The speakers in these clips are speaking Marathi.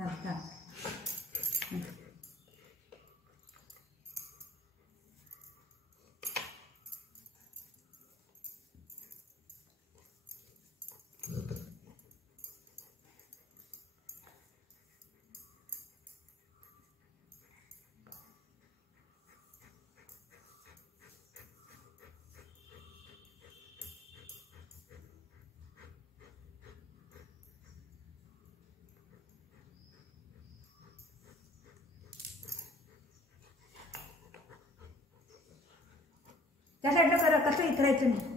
थांब थांब. त्या साईडला करा, कसं इथरायचं नाही.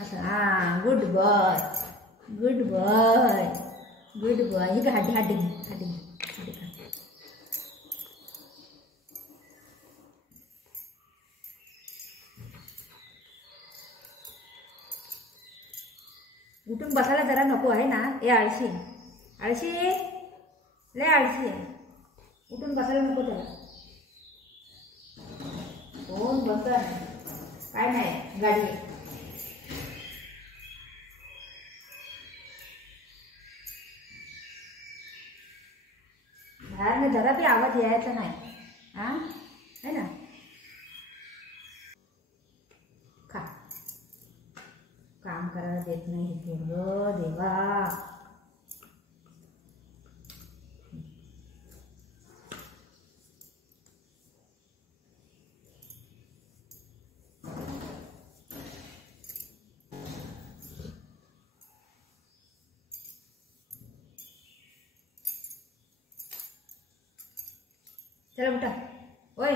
असं. हां, good boy, good boy, good boy. हे का हाडी हाडी हाडी हाडी का. उठून बसायला जरा नको आहे ना. ए आळशी, आळशी, लय आळशी आहे. उठून बसायला नको त्याला. कोण बसत काय नाही, गाडी आहे. बाहेर जरा बी आवाज यायचा नाही. हां, है ना. खा. काम करायला देत नाही पोरगं, देवा. चला बेटा. ओए,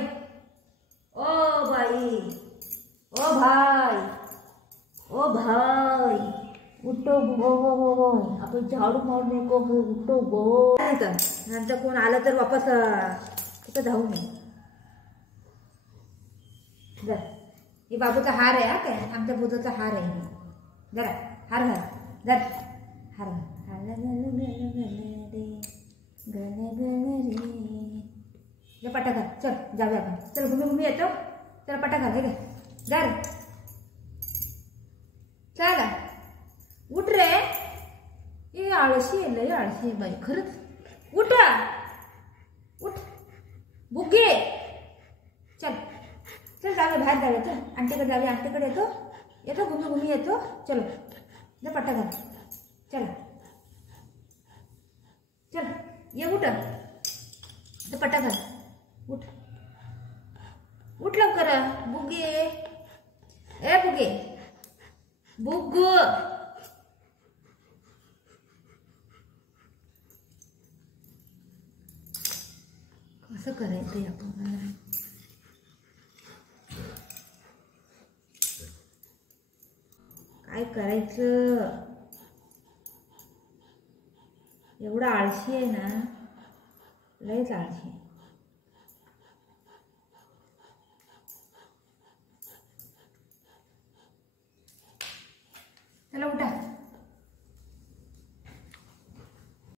ओ भाई, ओ भाई, ओ भाई, उठो गो. आपण झाडू मारने को उठो गो. नंतर कोण आलं तर वापस कुठं धावू नये. जर हे बाबूचा हार आहे. हा काय आमच्या बुधाचा हार आहे. जरा हार घाल. जर हार घाल. ये पटा घाल. चल जाऊया आपण. चल घुमी घुमी येतो. चल पटा घाल. हे घाल. चला उठ रे. ये आळशी आहे, लय आळशी आहे बाई खरंच. उठ उठ बुग्गे. चल चल जाऊया, बाहेर जाऊया. चल आंटीकडे जाऊया. आंटीकडे येतो. येतो घुमी घुमी येतो. चलो ये पटा घाल. चला चल ये. उठ पटा घाल. उठ उठ लवकर बुगे. ए बुगे, बुग्गू. कसं करायचं आपण. काय करायचं. एवढा आळशी आहे ना, लयच आळशी आहे. चला उठा.